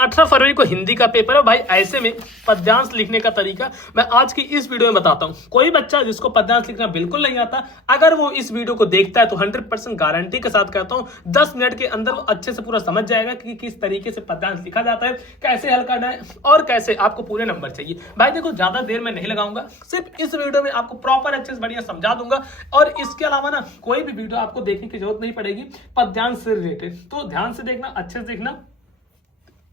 18 फरवरी को हिंदी का पेपर है भाई। ऐसे में पद्यांश लिखने का तरीका मैं आज की इस वीडियो में बताता हूं। कोई बच्चा जिसको पद्यांश लिखना बिल्कुल नहीं आता, अगर वो इस वीडियो को देखता है तो 100% गारंटी के साथ कहता हूं 10 मिनट के अंदर वो अच्छे से पूरा समझ जाएगा कि किस तरीके से पद्यांश लिखा जाता है, कैसे हल करना है और कैसे आपको पूरे नंबर चाहिए। भाई देखो, ज्यादा देर में नहीं लगाऊंगा, सिर्फ इस वीडियो में आपको प्रॉपर अच्छे से बढ़िया समझा दूंगा। और इसके अलावा ना कोई भी वीडियो आपको देखने की जरूरत नहीं पड़ेगी पद्यांश से रिलेटेड, तो ध्यान से देखना, अच्छे से देखना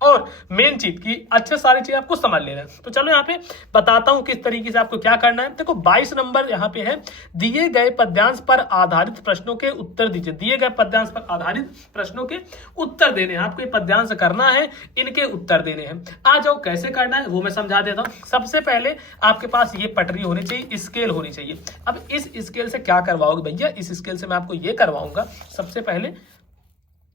और मेन चीज की अच्छे सारी चीज आपको समझ लेना है। तो चलो यहाँ पे बताता हूं किस तरीके से आपको क्या करना है। देखो 22 नंबर यहाँ पे है, दिए गए पद्यांश पर आधारित प्रश्नों के उत्तर दीजिए। दिए गए पद्यांश पर आधारित प्रश्नों के उत्तर देने हैं, आपको ये पद्यांश करना है, इनके उत्तर देने हैं। आ जाओ कैसे करना है वो मैं समझा देता हूँ। सबसे पहले आपके पास ये पटरी होनी चाहिए, स्केल होनी चाहिए। अब इस स्केल से क्या करवाओगे भैया, इस स्केल से मैं आपको ये करवाऊंगा। सबसे पहले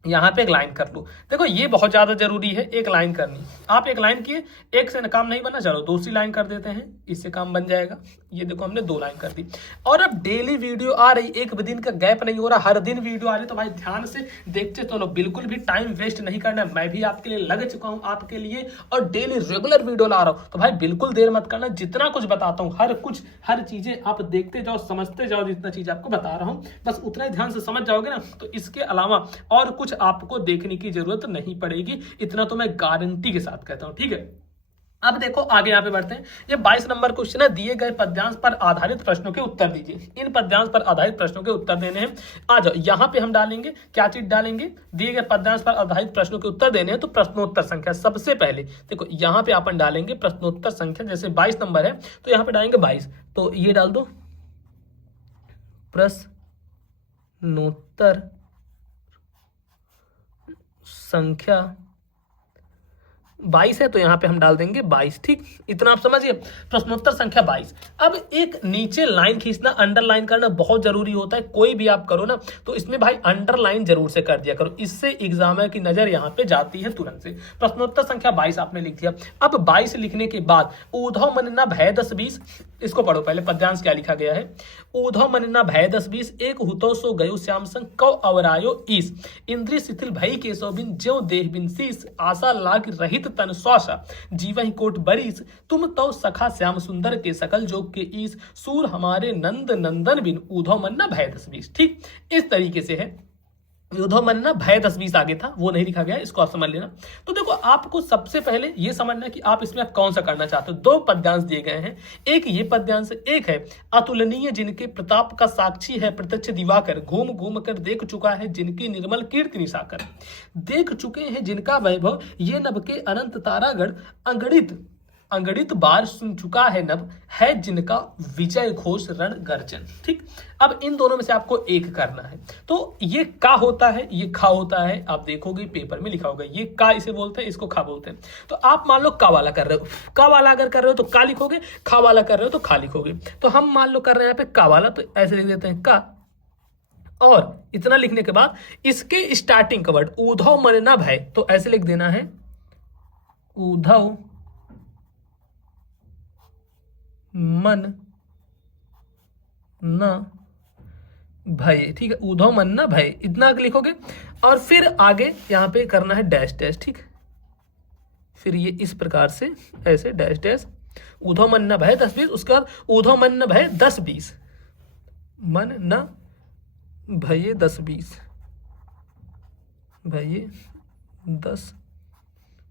यहाँ पे एक लाइन कर लो। देखो ये बहुत ज्यादा जरूरी है, एक लाइन करनी। आप एक लाइन किए, एक से काम नहीं बना, चलो दूसरी लाइन कर देते हैं, इससे काम बन जाएगा। ये देखो हमने 2 लाइन कर दी। और अब डेली वीडियो आ रही, एक दिन का गैप नहीं हो रहा, हर दिन वीडियो आ रही, तो भाई ध्यान से देखते तो लो, बिल्कुल भी टाइम वेस्ट नहीं करना। मैं भी आपके लिए लग चुका हूँ आपके लिए, और डेली रेगुलर वीडियो ला रहा हूँ, तो भाई बिल्कुल देर मत करना। जितना कुछ बताता हूँ हर चीजें आप देखते जाओ, समझते जाओ। जितना चीज आपको बता रहा हूँ बस उतना ही ध्यान से समझ जाओगे ना, तो इसके अलावा और कुछ आपको देखने की जरूरत नहीं पड़ेगी। इतना तो मैं गारंटी के साथ कहता हूं, ठीक है। अब देखो आगे यहाँ पे बढ़ते हैं। ये 22 नंबर क्वेश्चन है, दिए गए पद्यांश पर आधारित प्रश्नों के उत्तर दीजिए। इन पद्यांश पर आधारित प्रश्नों के उत्तर देने हैं। आ जाओ यहाँ पे हम डालेंगे, क्या चीज डालेंगे, दिए गए पद्यांश पर आधारित प्रश्नों के उत्तर देने हैं, तो प्रश्नोत्तर संख्या। सबसे पहले देखो यहाँ पे अपन डालेंगे प्रश्नोत्तर संख्या। जैसे 22 नंबर है तो यहाँ पे डालेंगे 22, तो ये डाल दो प्रश्नोत्तर संख्या 22 है, तो यहां पे हम डाल देंगे 22। ठीक, इतना आप समझिए, प्रश्नोत्तर संख्या 22। अब एक नीचे लाइन खींचना, अंडरलाइन करना बहुत जरूरी होता है। कोई भी आप करो ना तो इसमें भाई अंडरलाइन जरूर से कर दिया करो, इससे एग्जामिनर की नजर यहां पे जाती है तुरंत से। प्रश्नोत्तर संख्या 22 आपने लिख दिया। अब 22 लिखने के बाद ऊधव मनना भय 10 20, इसको पढ़ो पहले, पद्यांश क्या लिखा गया है। ऊधव मनना भय 10 20, एक हुतो सो गयो श्याम संग कौ अवरायो ईस, इंद्रिय शिथिल भई केशव बिन ज्यों देह बिन शीस, आशा लाग रहित तन श्वासा, जीवहि कोट बरीस, तुम तो सखा श्याम सुंदर के सकल जोग के ईस, सूर हमारे नंद नंदन बिन ऊधव मनना भय 10 20। ठीक, इस तरीके से है। ऊधव मनना भय 10 20 आगे था, वो नहीं लिखा गया, इसको आप समझ लेना। तो देखो आपको सबसे पहले ये समझना कि आप इसमें कौन सा करना चाहते हो। 2 पद्यांश दिए गए हैं, एक ये पद्यांश, एक है अतुलनीय जिनके प्रताप का साक्षी है प्रत्यक्ष दिवाकर, घूम घूम कर देख चुका है जिनकी निर्मल कीर्ति निशाकर, देख चुके हैं जिनका वैभव ये नभ के अनंत तारागढ़, अंगड़ित बार सुन चुका है नभ, है जिनका विजय घोष रण गर्जन। ठीक, अब इन दोनों में से आपको एक करना है। तो ये का होता है, ये खा होता है, आप देखोगे पेपर में लिखा होगा, ये का इसे बोलते हैं, इसको खा बोलते हैं। तो आप मान लो का वाला कर रहे हो, का वाला अगर कर रहे हो तो का लिखोगे, खा वाला कर रहे हो तो खा लिखोगे। तो हम मान लो कर रहे हैं यहाँ पे का वाला, तो ऐसे लिख देते हैं का। और इतना लिखने के बाद इसके स्टार्टिंग का वर्ड ऊधव मनना भय, तो ऐसे लिख देना है ऊधव मन न भय। ठीक है, ऊधव मन न भय, इतना लिखोगे। और फिर आगे यहां पे करना है डैश डैश। ठीक, फिर ये इस प्रकार से ऐसे डैश डैश, ऊधव मन न भय 10 20, उसके बाद ऊधव मन न भय 10 20, मन न भय 10 20, भय 10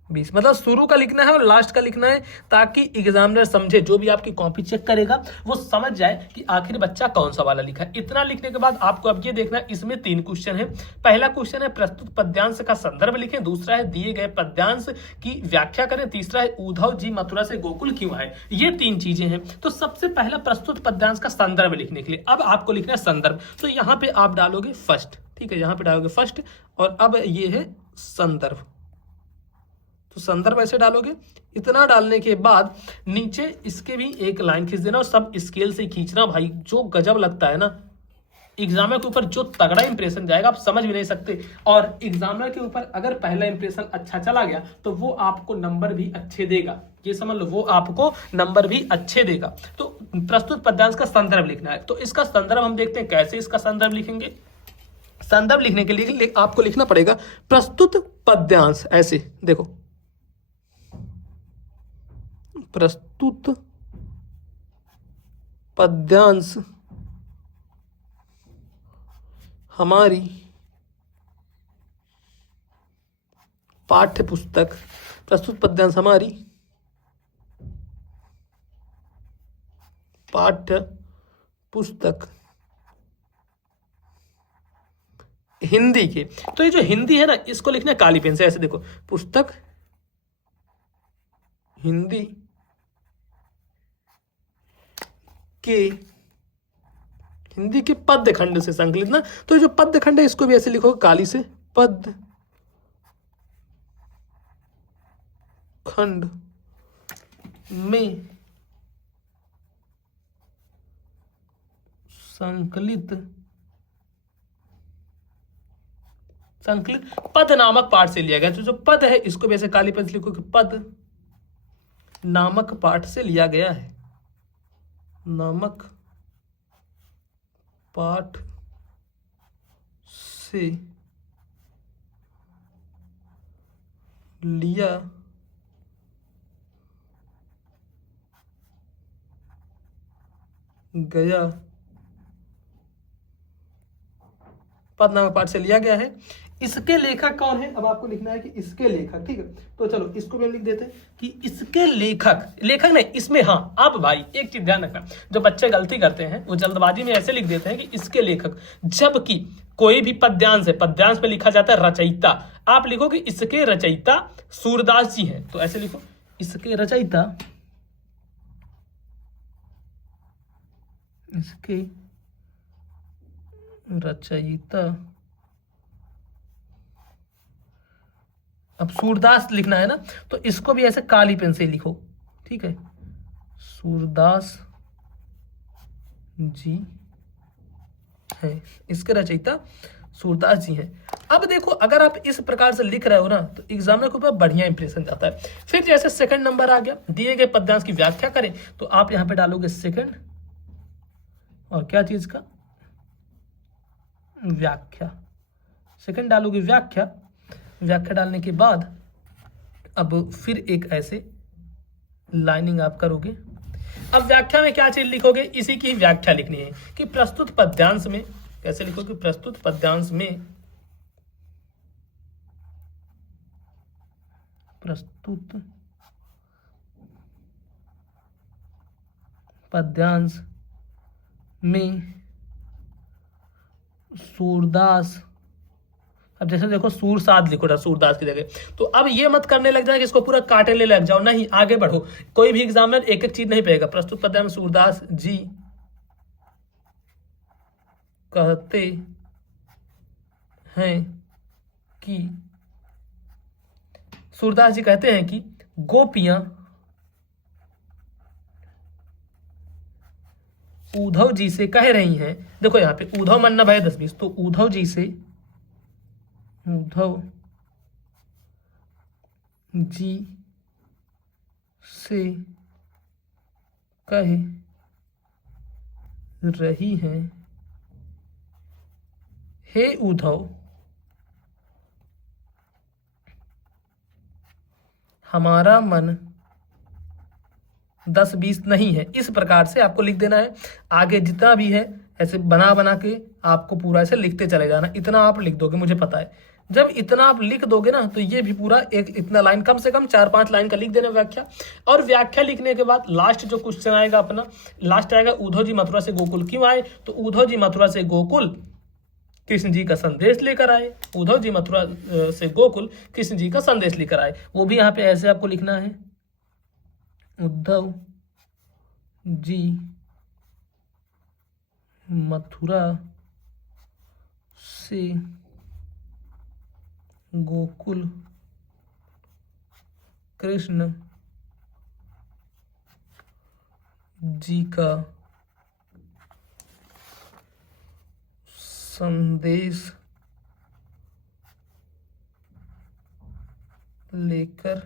20, मतलब शुरू का लिखना है और लास्ट का लिखना है, ताकि एग्जामिनर समझे, जो भी आपकी कॉपी चेक करेगा वो समझ जाए कि आखिर बच्चा कौन सा वाला लिखा है। इतना लिखने के बाद आपको अब ये देखना है, इसमें 3 क्वेश्चन है। पहला क्वेश्चन है प्रस्तुत पद्यांश का संदर्भ लिखें, दूसरा है दिए गए पद्यांश की व्याख्या करें, तीसरा है उद्धव जी मथुरा से गोकुल क्यों आए। ये 3 चीजें हैं। तो सबसे पहला प्रस्तुत पद्यांश का संदर्भ लिखने के लिए अब आपको लिखना है संदर्भ। तो यहाँ पे आप डालोगे फर्स्ट, ठीक है, यहाँ पे डालोगे फर्स्ट, और अब ये है संदर्भ, तो संदर्भ ऐसे डालोगे। इतना डालने के बाद नीचे इसके भी एक लाइन खींच देना, और सब स्केल से खींचना। भाई जो गजब लगता है ना, एग्जामिनर के ऊपर जो तगड़ा इंप्रेशन जाएगा आप समझ भी नहीं सकते। और एग्जामिनर के ऊपर अगर पहला इंप्रेशन अच्छा चला गया तो वो आपको नंबर भी अच्छे देगा, ये समझ लो, वो आपको नंबर भी अच्छे देगा। तो प्रस्तुत पद्यांश का संदर्भ लिखना है। तो इसका संदर्भ हम देखते हैं कैसे इसका संदर्भ लिखेंगे। संदर्भ लिखने के लिए आपको लिखना पड़ेगा प्रस्तुत पद्यांश, ऐसे देखो प्रस्तुत पद्यांश हमारी पाठ्य पुस्तक, प्रस्तुत पद्यांश हमारी पाठ्य पुस्तक हिंदी के। तो ये जो हिंदी है ना, इसको लिखना है काली पेन से, ऐसे देखो, पुस्तक हिंदी के, हिंदी के पद्य खंड से संकलित ना, तो ये जो पद्य खंड है इसको भी ऐसे लिखो काली से, पद्य खंड में संकलित पद नामक पाठ से लिया गया। तो जो पद है इसको भी ऐसे काली पेन से लिखो कि पद नामक पाठ से लिया गया है, नामक पाठ से लिया गया, पद नामक पाठ से लिया गया है। इसके लेखक कौन है, अब आपको लिखना है कि इसके लेखक, ठीक है। तो चलो इसको भी हम लिख देते हैं कि इसके लेखक, लेखक नहीं इसमें, हाँ अब भाई एक चीज ध्यान रखना, जो बच्चे गलती करते हैं वो जल्दबाजी में ऐसे लिख देते हैं कि इसके लेखक, जबकि कोई भी पद्यांश है, पद्यांश में लिखा जाता है रचयिता, आप लिखो कि इसके रचयिता सूरदास जी हैं, तो ऐसे लिखो इसके रचयिता, इसके रचयिता, अब सूरदास लिखना है ना, तो इसको भी ऐसे काली पेन से लिखो, ठीक है, सूरदास जी है, इसके रचयिता सूरदास जी हैं। अब देखो अगर आप इस प्रकार से लिख रहे हो ना, तो एग्जामिनर के ऊपर बढ़िया इंप्रेशन जाता है। फिर जैसे सेकंड नंबर आ गया, दिए गए पद्यांश की व्याख्या करें, तो आप यहां पे डालोगे सेकंड, और क्या चीज का, व्याख्या, सेकंड डालोगे व्याख्या, व्याख्या डालने के बाद अब फिर एक ऐसे लाइनिंग आप करोगे। अब व्याख्या में क्या चीज लिखोगे, इसी की व्याख्या लिखनी है कि प्रस्तुत पद्यांश में, कैसे लिखोगे, प्रस्तुत पद्यांश में, प्रस्तुत पद्यांश में सूरदास, अब जैसे देखो सूरसाद लिखो था सूरदास की जगह, तो अब ये मत करने लग जाए कि इसको पूरा काटने लग जाओ, नहीं आगे बढ़ो। कोई भी एग्जामिनर एक एक चीज नहीं पेगा, प्रस्तुत पद्यांश में सूरदास जी कहते हैं कि, सूरदास जी कहते हैं कि गोपियां उद्धव जी से कह रही हैं, देखो यहाँ पे उद्धव मन्ना भाई 10-20, तो उद्धव जी से, उद्धव जी से कह रही हैं, हे उद्धव हमारा मन 10-20 नहीं है। इस प्रकार से आपको लिख देना है, आगे जितना भी है ऐसे बना बना के आपको पूरा ऐसे लिखते चले जाना, इतना आप लिख दोगे मुझे पता है। जब इतना आप लिख दोगे ना, तो ये भी पूरा एक इतना लाइन, कम से कम 4-5 लाइन का लिख देना व्याख्या। और व्याख्या लिखने के बाद लास्ट जो क्वेश्चन आएगा अपना, लास्ट आएगा उद्धव जी मथुरा से गोकुल क्यों आए, तो उद्धव जी मथुरा से गोकुल कृष्ण जी का संदेश लेकर आए, उद्धव जी मथुरा से गोकुल कृष्ण जी का संदेश लेकर आए, वो भी यहाँ पे ऐसे आपको लिखना है, उद्धव जी मथुरा से गोकुल कृष्ण जी का संदेश लेकर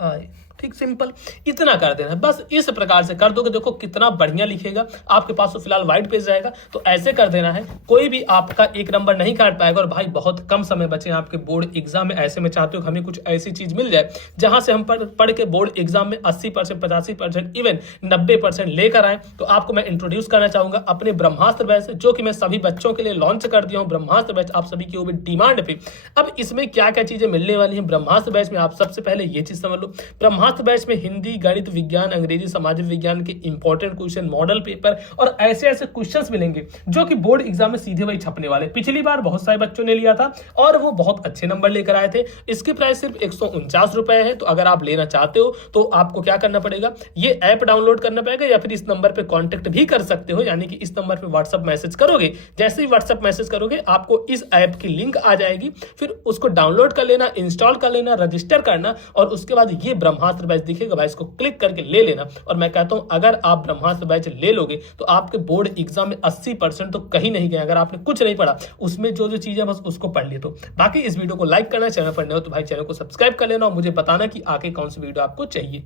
आए। ठीक, सिंपल इतना कर देना है, बस इस प्रकार से कर दोगे, देखो कितना बढ़िया लिखेगा। आपके पास तो फिलहाल व्हाइट पेज रहेगा, तो ऐसे कर देना है। कोई भी आपका एक नंबर नहीं काट पाएगा। और भाई बहुत कम समय बचे हैं आपके बोर्ड एग्जाम में, ऐसे में चाहते हो कि हमें कुछ ऐसी चीज मिल जाए जहां से हम पढ़ के बोर्ड एग्जाम में 80%, 85%, इवन 90% लेकर आए। तो आपको मैं इंट्रोड्यूस करना चाहूंगा अपने ब्रह्मास्त्र बैच, जो कि मैं सभी बच्चों के लिए लॉन्च कर दिया हूँ। ब्रह्मास्त्र बैच आप सभी की डिमांड पे। अब इसमें क्या क्या चीजें मिलने वाली हैं ब्रह्मास्त्र बैच में, आप सबसे पहले ये चीज समझ लो। ब्रह्मास्त्र बैच में हिंदी, गणित, विज्ञान, अंग्रेजी, सामाजिक विज्ञान के इंपॉर्टेंट क्वेश्चन, मॉडल पेपर और ऐसे ऐसे क्वेश्चंस मिलेंगे जो कि बोर्ड एग्जाम में सीधे वही छपने वाले। पिछली बार बहुत सारे बच्चों ने लिया था और वो बहुत अच्छे नंबर लेकर आए थे। इसकी प्राइस सिर्फ 149 रुपए है। तो अगर आप लेना चाहते हो तो आपको क्या करना पड़ेगा, ये ऐप डाउनलोड करना पड़ेगा या फिर इस नंबर पर कॉन्टेक्ट भी कर सकते हो, यानी कि इस नंबर पर व्हाट्सएप मैसेज करोगे। जैसे ही व्हाट्सएप मैसेज करोगे आपको इस ऐप की लिंक आ जाएगी, फिर उसको डाउनलोड कर लेना, इंस्टॉल कर लेना, रजिस्टर करना और उसके बाद ये ब्रह्मास्त्र बैच दिखेगा भाई, इसको क्लिक करके ले लेना। और मैं कहता हूं अगर आप ब्रह्मास्त्र बैच ले लोगे तो आपके बोर्ड एग्जाम में 80% तो कहीं नहीं गए। अगर आपने कुछ नहीं पढ़ा, उसमें जो जो चीजें बस उसको पढ़ लिए। तो बाकी इस वीडियो को लाइक करना, चैनल पर नए हो तो भाई चैनल को सब्सक्राइब कर लेना और मुझे बताना कि आगे कौन सी वीडियो आपको चाहिए।